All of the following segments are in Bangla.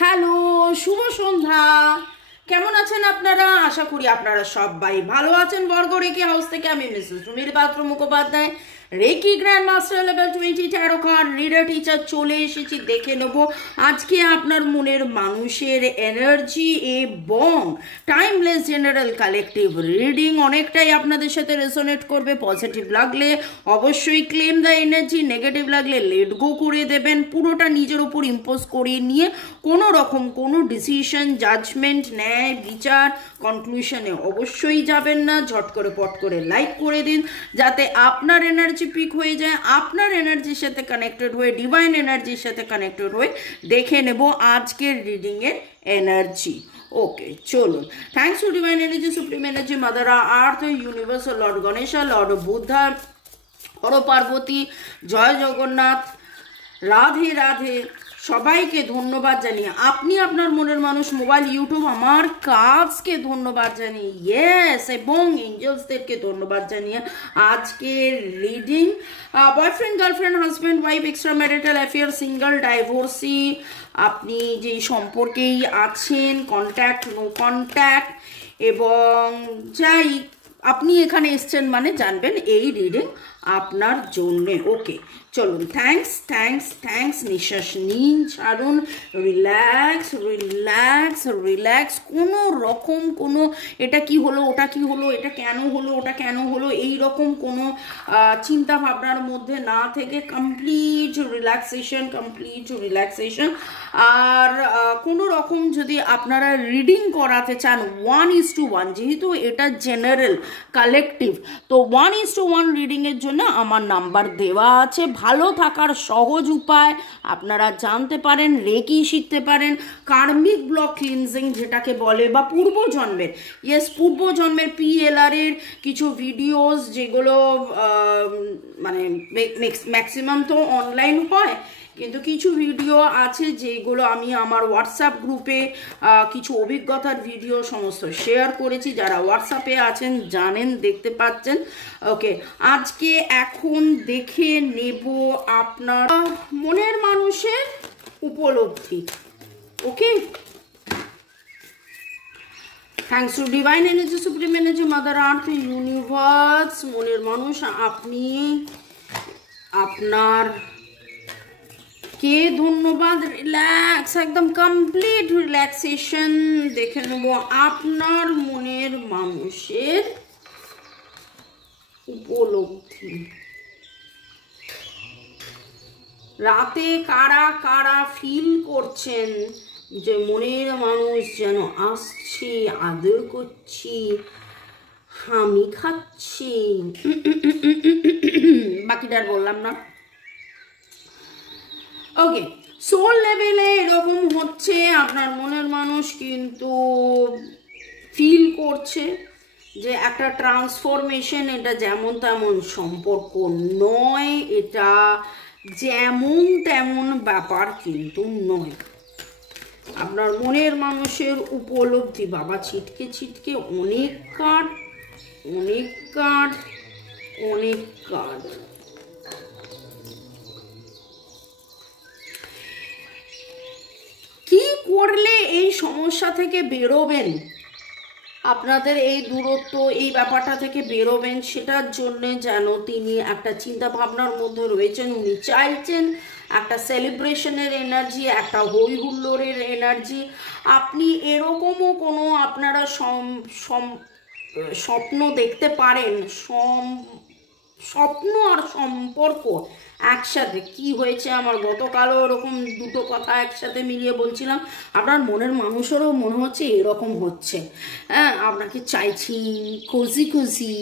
হ্যালো, শুভ সন্ধ্যা। কেমন আছেন আপনারা? আশা করি আপনারা সবাই ভালো আছেন। বর্গ রেকি হাউস থেকে আমি Mrs Sunil Patra Mukhopadhyay, reiki grand master level 20 tarot card reader teacher চলে এসেছি। দেখে নেব আজকে আপনার মনের মানুষের এনার্জি এবং টাইমলেস জেনারেল কালেকটিভ রিডিং অনেকটাই আপনাদের সাথে রেজোনেট করবে। পজিটিভ লাগলে অবশ্যই ক্লেম দ্য এনার্জি, নেগেটিভ লাগলে লেট গো করে দেবেন। পুরোটা নিজের উপর ইম্পোজ করিয়ে নিয়ে কোনো রকম কোনো ডিসিশন, জাজমেন্ট, ন্যায় বিচার, কনক্লুশনে অবশ্যই যাবেন না। ঝট করে পট করে লাইক করে দিন যাতে আপনার এনার্জি পিক হয়ে যায়। আপনার এনার্জির সাথে কানেক্টেড হয়ে, ডিভাইন এনার্জির সাথে কানেক্টেড হয়ে দেখে নেব আজকের রিডিংয়ের এনার্জি। ওকে, চলুন। Thanks to divine energy, supreme energy, mother earth, universe, lord Ganesha, lord Buddha, Har Parvati, জয় জগন্নাথ, রাধে রাধে। সবাইকে ধন্যবাদ জানিয়ে আপনি আপনার মনের মানুষ মোবাইল, ইউটিউব, আমার কাজকে ধন্যবাদ জানিয়ে, ইয়েস, এবং এঞ্জেলসদেরকে ধন্যবাদ জানিয়ে আজকের reading boyfriend, girlfriend, husband, wife, extra marital affair, single, divorcee, আপনি যেই সম্পর্কেই আছেন, কন্ট্যাক্ট, নো কন্ট্যাক্ট, এবং যাই আপনি এখানে এসছেন মানে জানবেন এই রিডিং আপনার জন্যে। ওকে, চলুন। Thanks thanks thanks. নিঃশ্বাস নিন, ছাড়ুন, রিল্যাক্স রিল্যাক্স রিল্যাক্স। কোনো রকম কোনো এটা কি হলো, ওটা কি হলো, এটা কেন হলো, ওটা কেন হলো, এই রকম কোনো চিন্তা ভাবনার মধ্যে না থেকে কমপ্লিট রিল্যাক্সেশন, কমপ্লিট রিল্যাক্সেশন। আর কোনো রকম যদি আপনারা রিডিং করাতে চান 1:1, যেহেতু এটা জেনারেল কালেকটিভ, তো 1:1 রিডিংয়ের জন্য আমার নাম্বার দেওয়া আছে। ভালো থাকার সহজ উপায় আপনারা জানতে পারেন, রেকি শিখতে পারেন, কার্মিক ব্লক ক্লিনজিং যেটাকে বলে, বা পূর্বজন্মের, ইয়েস, পূর্বজন্মের PLR এর কিছু ভিডিওস যেগুলো মানে ম্যাক্সিমাম তো অনলাইন হয়, কিন্তু কিছু ভিডিও আছে যেগুলো আমি আমার হোয়াটসঅ্যাপ গ্রুপে কিছু অভিজ্ঞতার ভিডিও সমস্ত শেয়ার করেছি। যারা হোয়াটসঅ্যাপে আছেন জানেন, দেখতে পাচ্ছেন। ওকে, আজকে এখন দেখে নেব আপনার মনের মানুষের উপলব্ধি। Okay, thanks to divine energy, supreme energy, mother earth, universe. মনের মানুষ, আপনি আপনার কে ধন্যবাদ। রিল্যাক্স, একদম কমপ্লিট রিল্যাক্সেশন। দেখে নেব আপনার মনের মানুষের উপলব্ধি। রাতে কারা কারা ফিল করছেন যে মনের মানুষ যেন আসছে, আদর করছি, হামি খাচ্ছি, বাকিটার বললাম না। ওকে, সোল লেভেলে এরকম হচ্ছে আপনার মনের মানুষ কিন্তু ফিল করছে যে একটা ট্রান্সফরমেশন, এটা যেমন তেমন সম্পর্ক নয়, এটা যেমন তেমন ব্যাপার কিন্তু নয়। আপনার মনের মানুষের উপলব্ধি, বাবা ছিটকে ছিটকে অনেক কার্ড, অনেক কার্ড, অনেক কার্ড। কি করলে এই সমস্যা থেকে বেরোবেন, আপনাদের এই দূরত্ব, এই ব্যাপারটা থেকে বেরোবেন, সেটার জন্যে যেন তিনি একটা চিন্তা ভাবনার মধ্যে রয়েছেন। উনি চাইছেন একটা সেলিব্রেশনের এনার্জি, একটা হই হুল্লোড়ের এনার্জি। আপনি এরকমও কোনো আপনারা স্বপ্ন দেখতে পারেন, স্বপ্ন আর সম্পর্ক একসাথে। কি হয়েছে আমার গতকালও এরকম দুটো কথা একসাথে মিলিয়ে বলছিলাম। আপনার মনের মানুষেরও মনে হচ্ছে এরকম হচ্ছে। হ্যাঁ, আপনাকে চাইছি, খুশি খুশি,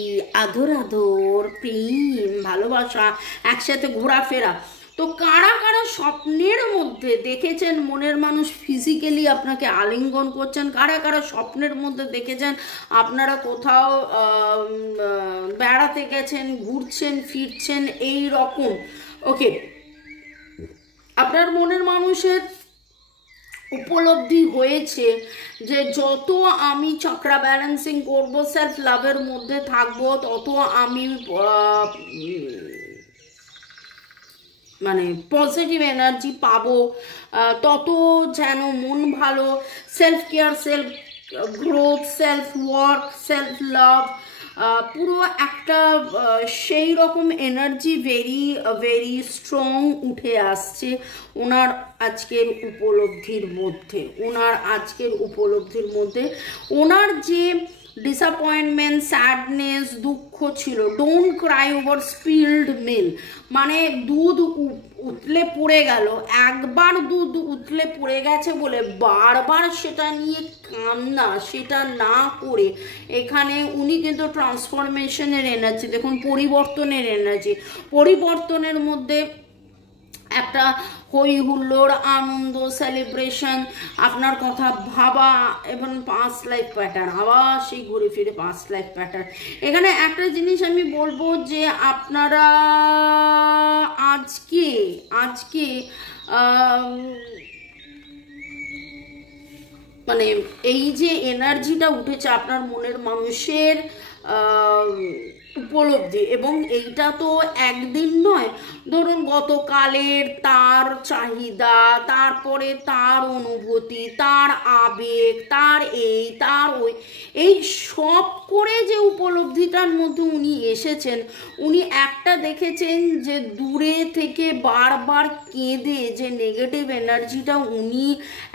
আদর আদর, প্রেম, ভালোবাসা, একসাথে ঘোরাফেরা। তো কারা কারা স্বপ্নের মধ্যে দেখেছেন মনের মানুষ ফিজিক্যালি আপনাকে আলিঙ্গন করছেন, কারা কারা স্বপ্নের মধ্যে দেখেছেন আপনারা কোথাও বেড়াতে গেছেন, ঘুরছেন, ফিরছেন, এই রকম। ওকে, আপনার মনের মানুষের উপলব্ধি হয়েছে যে যত আমি চক্রা ব্যালেন্সিং করব, সেলফ লাভের মধ্যে থাকবো, তত আমি মানে পজিটিভ এনার্জি পাবো, তত যেন মন ভালো, self care, self growth, self work, self love, পুরো একটা সেই রকম এনার্জি ভেরি ভেরি স্ট্রং উঠে আসছে ওনার আজকের উপলব্ধির মধ্যে। ওনার যে ডিসঅ্যাপয়েন্টমেন্ট, স্যাডনেস, দুঃখ ছিল, don't Cry over spelled milk, মানে দুধ উতলে পড়ে গেল, একবার দুধ উতলে পড়ে গেছে বলে বারবার সেটা নিয়ে কান্না, সেটা না করে এখানে উনি কিন্তু ট্রান্সফরমেশনের এনার্জি, দেখুন পরিবর্তনের এনার্জি, পরিবর্তনের মধ্যে একটা হই হুল্লোড়, আনন্দ, সেলিব্রেশন, আপনার কথা ভাবা, এবং পাস্ট লাইফ প্যাটার্ন, আবার সেই ঘুরে ফিরে পাস্ট লাইফ প্যাটার্ন। এখানে একটা জিনিস আমি বলবো যে আপনারা আজকে মানে এই যে এনার্জিটা উঠেছে আপনার মনের মানুষের উপলব্ধি, এবং এইটা তো একদিন নয়, ধরুন গতকালের তার চাহিদা, তারপরে তার অনুভূতি, তার আবেগ, তার এই তার ওই, এই সব করে যে উপলব্ধিটার মধ্যে উনি এসেছেন, উনি একটা দেখেছেন যে দূরে থেকে বারবার কেঁদে যে নেগেটিভ এনার্জিটা উনি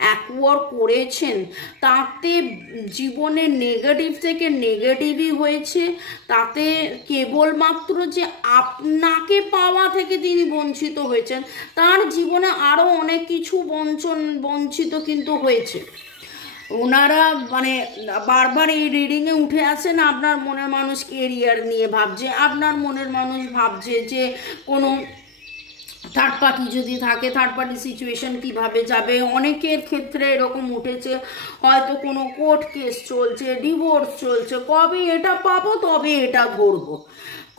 অ্যাকোয়ার করেছেন, তাতে জীবনে নেগেটিভ থেকে নেগেটিভই হয়েছে, তাতে কেবলমাত্র যে আপনাকে পাওয়া থেকে তিনি বঞ্চিত হয়েছেন, তার জীবনে আরও অনেক কিছু বঞ্চিত কিন্তু হয়েছে। ওনারা মানে বারবার এই রিডিংয়ে উঠে আসেন, আপনার মনের মানুষ কেরিয়ার নিয়ে ভাবছে, আপনার মনের মানুষ ভাবছে যে কোনো থার্ড পার্টি যদি থাকে, থার্ড পার্টি সিচুয়েশন কীভাবে যাবে। অনেকের ক্ষেত্রে এরকম উঠেছে, হয়তো কোনো কোর্ট কেস চলছে, ডিভোর্স চলছে, কবে এটা পাবো তবে এটা ধরবো,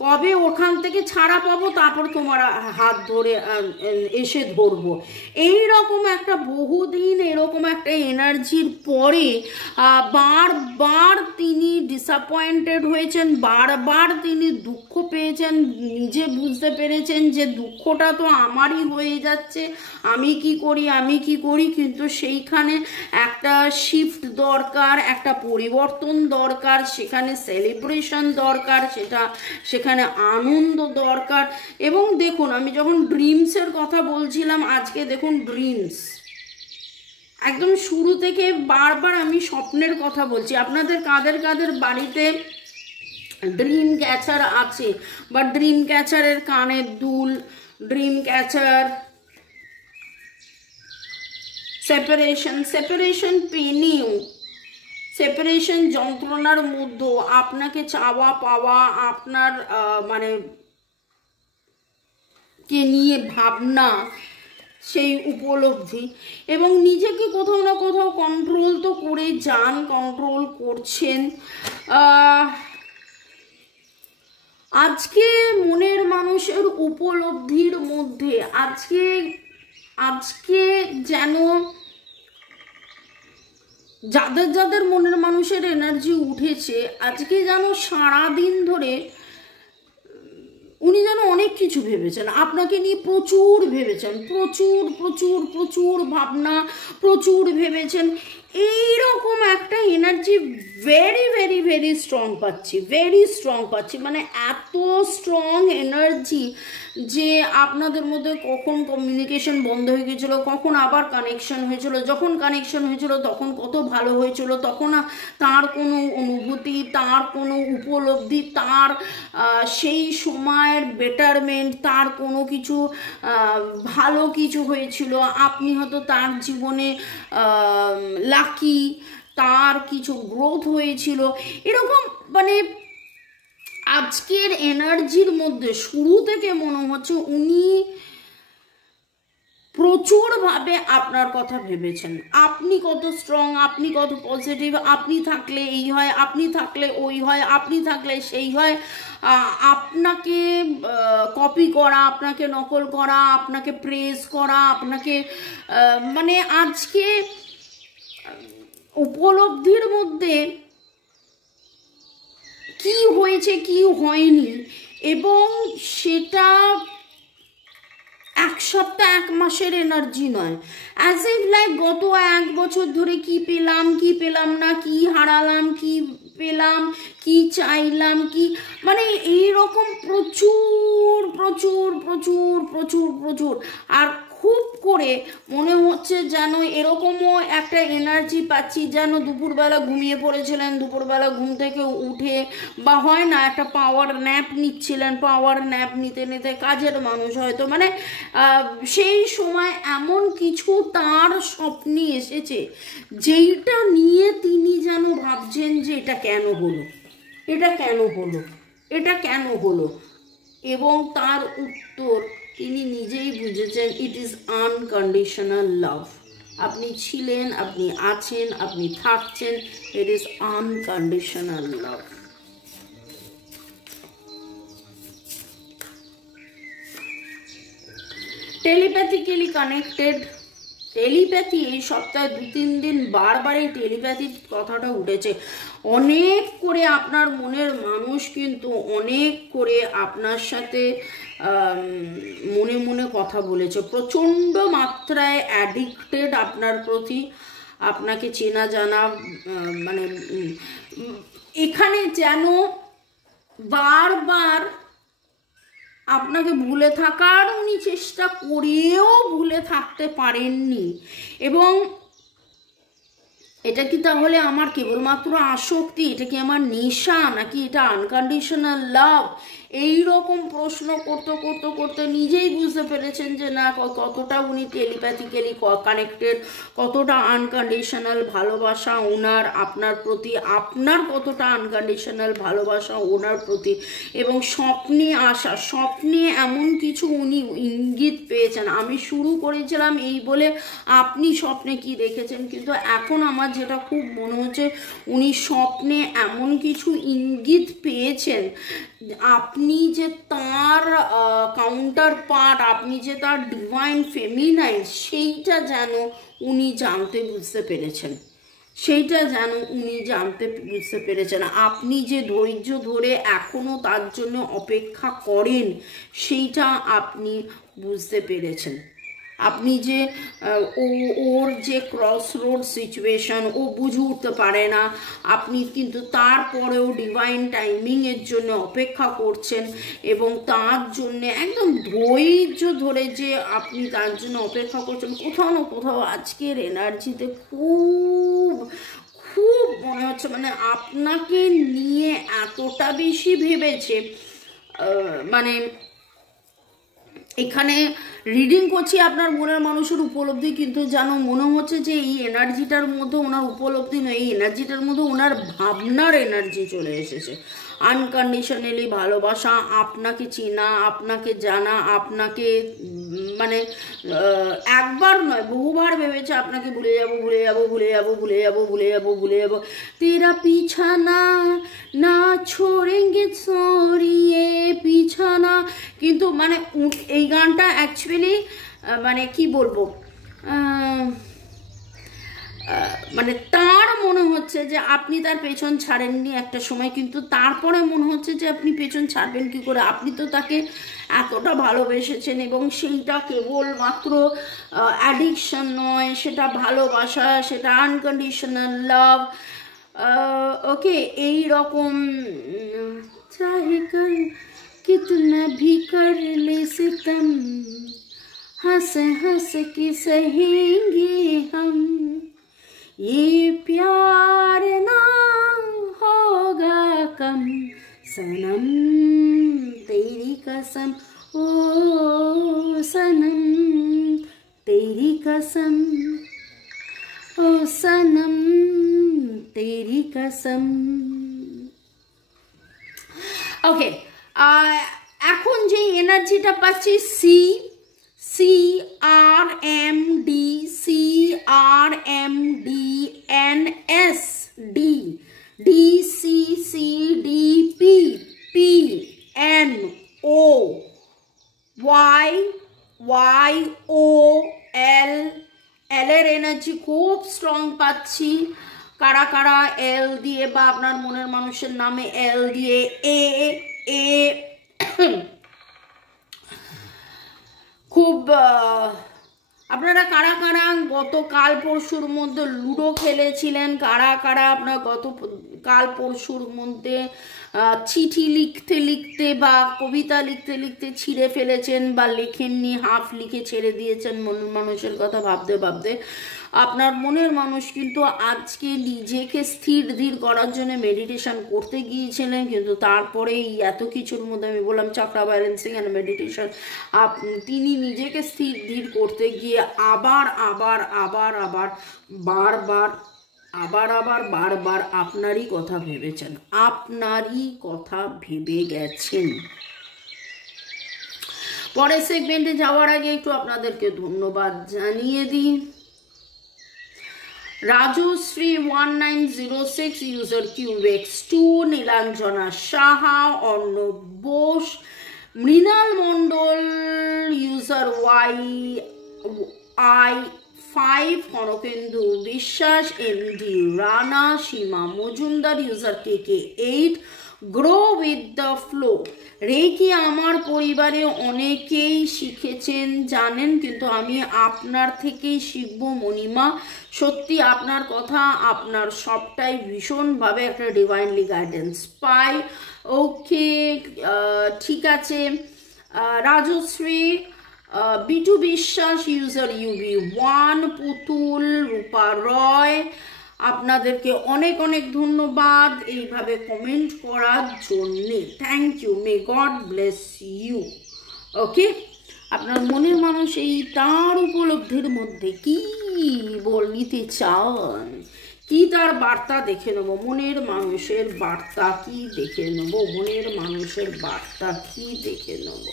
কবে ওখান থেকে ছাড়া পাবো তারপর তোমার হাত ধরে এসে ধরবো, এই রকম একটা বহুদিন এরকম একটা এনার্জির পরে বারবার তিনি ডিসঅ্যাপয়েন্টেড হয়েছেন, বারবার তিনি দুঃখ পেয়েছেন, নিজে বুঝতে পেরেছেন যে দুঃখটা তো আমারই হয়ে যাচ্ছে, আমি কি করি, কিন্তু সেইখানে একটা শিফট দরকার, একটা পরিবর্তন দরকার, সেখানে সেলিব্রেশন দরকার, সেখানে আনন্দ দরকার। এবং দেখুন, আমি যখন ড্রিমসের কথা বলছিলাম, আজকে দেখুন ড্রিমস একদম শুরু থেকে বারবার আমি স্বপ্নের কথা বলছি। আপনাদের কাদের বাড়িতে ড্রিম ক্যাচার আছে, বা ড্রিম ক্যাচারের কানের দুল, dream catcher, separation paining, separation যন্ত্রণার মধ্যে আপনাকে চাওয়া পাওয়া, আপনার মানে কে নিয়ে ভাবনা, সেই উপলব্ধি, এবং নিজেকে কোথাও না কোথাও কন্ট্রোল তো করে যান, কন্ট্রোল করছেন। আজকে মনের মানুষের উপলব্ধির মধ্যে আজকে যেন যাদের মনের মানুষের এনার্জি উঠেছে, আজকে যেন সারাদিন ধরে উনি যেন অনেক কিছু ভেবেছেন, আপনাকে নিয়ে প্রচুর ভেবেছেন, প্রচুর ভাবনা, প্রচুর ভেবেছেন, এইরকম একটা energy very very very strong পাচ্ছি, মানে এত স্ট্রং এনার্জি যে আপনাদের মধ্যে কখন কমিউনিকেশন বন্ধ হয়ে গেছিলো, কখন আবার কানেকশন হয়েছিল, যখন কানেকশন হয়েছিল তখন কত ভালো হয়েছিল, তখন তার কোনো অনুভূতি, তার কোনো উপলব্ধি, তার সেই সময়ের বেটারমেন্ট, তার কোনো কিছু ভালো কিছু হয়েছিল, আপনি হয়তো তার জীবনে লাকি, তার কিছু গ্রোথ হয়েছিল, এরকম মানে আজকের এনার্জির মধ্যে শুরু থেকে মনে হচ্ছে উনি প্রচুরভাবে আপনার কথা ভেবেছেন, আপনি কত স্ট্রং, আপনি কত পজিটিভ, আপনি থাকলে এই হয়, আপনি থাকলে ওই হয়, আপনি থাকলে সেই হয়, আপনাকে কপি করা, আপনাকে নকল করা, আপনাকে প্রেজ করা, আপনাকে মানে আজকে উপলব্ধির মধ্যে কি হয়েছে কি হয়নি, এবং সেটা এক সপ্তাহ এক মাসের এনার্জি নয়, অ্যাজ ইফ লাইক গত এক বছর ধরে কি পেলাম না, কি হারালাম, কি পেলাম, কি চাইলাম, কি মানে এইরকম প্রচুর প্রচুর প্রচুর প্রচুর প্রচুর। আর খুব করে মনে হচ্ছে যেন এরকমও একটা এনার্জি পাচ্ছি যেন দুপুরবেলা ঘুমিয়ে পড়েছিলেন, দুপুরবেলা ঘুম থেকে উঠে বা হয় না একটা পাওয়ার ন্যাপ নিচ্ছিলেন, পাওয়ার ন্যাপ নিতে নিতে কাজের মানুষ হয়তো মানে সেই সময় এমন কিছু তার স্বপ্নে এসেছে যেইটা নিয়ে তিনি যেন ভাবছেন যে এটা কেন হলো, এটা কেন হলো, এটা কেন হলো, এবং তার উত্তর তিনি নিজেই বুঝেছেন, ইট ইজ আনকন্ডিশনাল লাভ। আপনি ছিলেন, আপনি আছেন, আপনি থাকছেন, it is unconditional love. Telepathically connected, telepathy এই সপ্তাহে 2-3 দিন বারবার এই টেলিপ্যাথির কথাটা উঠেছে। অনেক করে আপনার মনের মানুষ কিন্তু অনেক করে আপনার সাথে মনে মনে কথা বলেছে, প্রচণ্ড মাত্রায় অ্যাডিক্টেড আপনার প্রতি, আপনাকে চেনা জানা মানে এখানে যেন বারবার আপনাকে ভুলে থাকার উনি চেষ্টা করেও ভুলে থাকতে পারেননি। এবং এটা কি তাহলে আমার কেবলমাত্র আসক্তি, এটা কি আমার নেশা, নাকি এটা আনকন্ডিশনাল লাভ? এই রকম প্রশ্ন করতে করতে করতে নিজেই বুঝতে পেরেছেন যে না, কতটা উনি টেলিপ্যাথিক্যালি কানেক্টেড, কতটা আনকন্ডিশনাল ভালোবাসা ওনার আপনার প্রতি, আপনার কতটা আনকন্ডিশনাল ভালোবাসা ওনার প্রতি। এবং স্বপ্নে আসা, স্বপ্নে এমন কিছু উনি ইঙ্গিত পেয়েছেন। আমি শুরু করেছিলাম এই বলে আপনি স্বপ্নে কি দেখেছেন, কিন্তু এখন আমার যেটা খুব মনে হচ্ছে উনি স্বপ্নে এমন কিছু ইঙ্গিত পেয়েছেন, আপনি যে তার কাউন্টার পার্ট, আপনি যে তার ডিভাইন ফেমিনাইন, সেইটা যেন উনি জানতে বুঝতে পেরেছেন, সেইটা যেন উনি জানতে বুঝতে পেরেছেন। আপনি যে ধৈর্য ধরে এখনো তার জন্য অপেক্ষা করেন সেইটা আপনি বুঝতে পেরেছেন। আপনি যে ওর যে ক্রস রোড সিচুয়েশন ও বুঝে উঠতে পারে না, আপনি কিন্তু তারপরেও ডিভাইন টাইমিংয়ের জন্য অপেক্ষা করছেন এবং তার জন্যে একদম ধৈর্য ধরে যে আপনি তার জন্য অপেক্ষা করছেন। কোথাও না কোথাও আজকের এনার্জিতে খুব খুব মনে হচ্ছে মানে আপনাকে নিয়ে এতটা বেশি ভেবেছে, মানে এখানে রিডিং করছি আপনার মনের মানুষের উপলব্ধি, কিন্তু যেন মনে হচ্ছে যে এই এনার্জিটার মধ্যে ওনার উপলব্ধি নয়, এই এনার্জিটার মধ্যে ওনার ভাবনার এনার্জি চলে এসেছে। আনকন্ডিশনালি ভালোবাসা, আপনাকে চেনা, আপনাকে জানা, আপনাকে মানে একবার নয় বহুবার ভেবেছে আপনাকে ভুলে যাবো, ভুলে যাবো, ভুলে যাবো, ভুলে যাবো, ভুলে যাবো, ভুলে যাবো, তেরা পিছানা না ছোড়েঙ্গে সরিয়ে পিছানা। কিন্তু মানে এই গানটা অ্যাকচুয়ালি মানে কি বলবো, মানে তার মনে হচ্ছে যে আপনি তার পেছন ছাড়েননি একটা সময়, কিন্তু তারপরে মনে হচ্ছে যে আপনি পেছন ছাড়বেন কি করে, আপনি তো তাকে এতটা ভালোবেসেছেন। এবং সেইটা কেবলমাত্র অ্যাডিকশন নয়, সেটা ভালোবাসা, সেটা আনকন্ডিশনাল লাভ। ওকে, এই রকম চাহে কর কিতনা ভি কর লে সিতম, हंस हंस के सहेंगे हम, ये प्यार ना होगा कम, सनम तेरी कसम, ओ सनम तेरी कसम, ओ सनम तेरी कसम। ওকে, এখন যে এনার্জিটা পাচ্ছি CRMDNS DCCDPNOYYOL, এর এনার্জি খুব স্ট্রং পাচ্ছি। কারা কারা এল দিয়ে বা আপনার মনের মানুষের নামে এল দিয়ে এ খুব আপনারা কারা কারা গত কাল পরশুর মধ্যে লুডো খেলেছিলেন, কারা কারা আপনার গত কাল পরশুর মধ্যে চিঠি লিখতে লিখতে বা কবিতা লিখতে লিখতে ছিঁড়ে ফেলেছেন বা লেখেননি, হাফ লিখে ছেড়ে দিয়েছেন মনের মানুষের কথা ভাবতে ভাবতে। আপনার মনের মানুষ কিন্তু আজকে নিজেকে স্থির ধীর করার জন্য মেডিটেশন করতে গিয়েছিলেন, কিন্তু তারপরে এই এত কিছুর মধ্যে আমি বললাম চাকরা ব্যালেন্সিং অ্যান্ড মেডিটেশন, তিনি নিজেকে স্থির ধীর করতে গিয়ে আবার আবার আবার আবার বারবার আবার আবার বারবার আপনারই কথা ভেবেছেন, আপনারই কথা ভেবে গেছেন। পরের সেগমেন্টে যাওয়ার আগে একটু আপনাদেরকে ধন্যবাদ জানিয়ে দিই। Rajashree 1906 user QX2, Nilanjana Saha, Arnab Bose, Mrinal Mondal user YI5, Kanakendu Biswas, MD Rana, Seema Majumdar user KK8, grow with the flow. Reiki আমার পরিবারে অনেকেই শিখেছেন জানেন, কিন্তু আমি আপনার থেকেই শিখব মণিমা, সত্যি আপনার কথা আপনার সবটাই ভীষণভাবে একটা ডিভাইনলি গাইডেন্স পাই। ওকে, ঠিক আছে। রাজশ্রী, বিটু বিশ্বাস ইউজার UB1, পুতুল, রূপা রয়, আপনাদেরকে অনেক অনেক ধন্যবাদ এইভাবে কমেন্ট করার জন্যে। Thank you, may God bless you. Okay, আপনার মনের মানুষ এই তার উপলব্ধির মধ্যে কি নিতে চান, কি তার বার্তা দেখে নেব, মনের মানুষের বার্তা কি দেখে নেব, মনের মানুষের বার্তা কি দেখে নেব।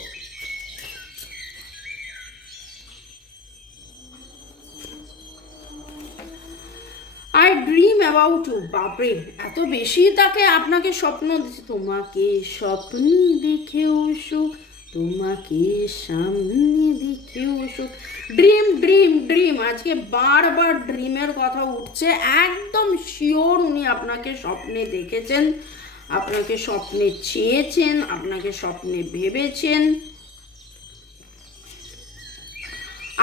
I dream about you, বাপরে এত বেশি তাকে আপনাকে স্বপ্ন দিচ্ছে, তোমাকে স্বপ্নে দেখেও সুখ, তোমাকে সামনে দেখেও সুখ। ড্রিম ড্রিম ড্রিম, আজকে বারবার ড্রিমের কথা উঠছে, একদম শিওর উনি আপনাকে স্বপ্নে দেখেছেন, আপনাকে স্বপ্নে চেয়েছেন, আপনাকে স্বপ্নে ভেবেছেন।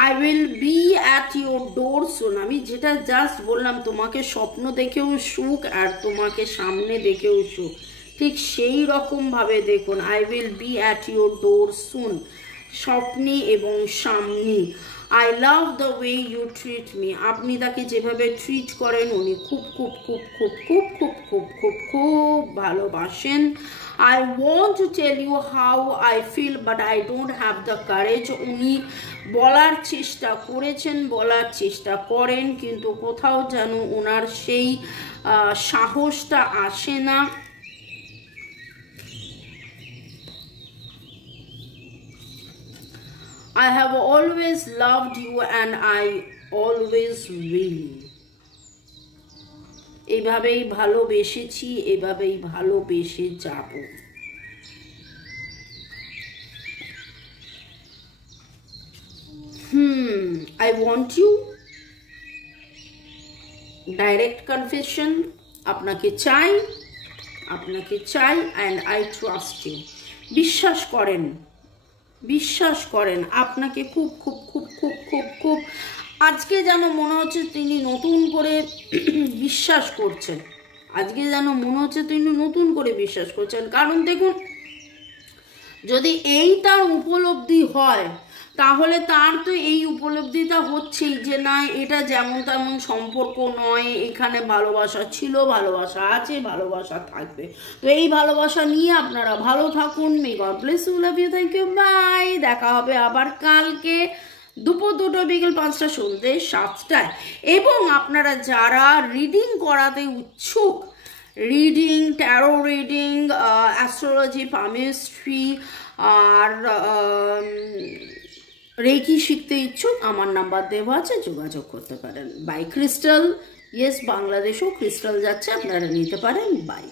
I will be at your door soon, আমি যেটা জাস্ট বললাম তোমাকে স্বপ্ন দেখেও সুখ আর তোমাকে সামনে দেখেও সুখ, ঠিক সেই রকমভাবে দেখুন I will be at your door soon, স্বপ্নে এবং সামনে। I love the way you treat me, আপনি তাকে যেভাবে ট্রিট করেন উনি খুব খুব খুব খুব খুব খুব খুব খুব খুব ভালোবাসেন। I want to tell you how I feel but I don't have the courage, উনি বলার চেষ্টা করেছেন, বলার চেষ্টা করেন, কিন্তু কোথাও যেন ওনার সেই সাহসটা আসে না। I have always loved you and I always will, এইভাবেই ভালোবেসেছি, এভাবেই ভালোবেসে যাব। I want you, direct confession, আপনাকে চাই, আপনাকে চাই and I trust you, বিশ্বাস করেন, বিশ্বাস করেন, আপনাকে খুব খুব খুব খুব খুব খুব আজকে যেন মনে হচ্ছে তিনি নতুন করে বিশ্বাস করছেন, আজকে যেন মনে হচ্ছে তিনি নতুন করে বিশ্বাস করছেন। কারণ দেখুন, যদি এই তার উপলব্ধি হয় তাহলে তার তো এই উপলব্ধিটা হচ্ছেই যে না এটা যেমন তেমন সম্পর্ক নয়, এখানে ভালোবাসা ছিল, ভালোবাসা আছে, ভালোবাসা থাকবে। তো এই ভালোবাসা নিয়ে আপনারা ভালো থাকুন। May God bless you, love you, thank you, bye. দেখা হবে আবার কালকে দুপুর 2টা, বিকেল 5টা, সন্ধ্যে 7টায়। এবং আপনারা যারা রিডিং করাতে ইচ্ছুক, reading, tarot reading, astrology, palmistry আর রেকি শিখতে ইচ্ছুক, আমার নাম্বার দেওয়া আছে, যোগাযোগ করতে পারেন। বাই। ক্রিস্টাল, ইয়েস বাংলাদেশেও ক্রিস্টাল যাচ্ছে, আপনারা নিতে পারেন। বাই।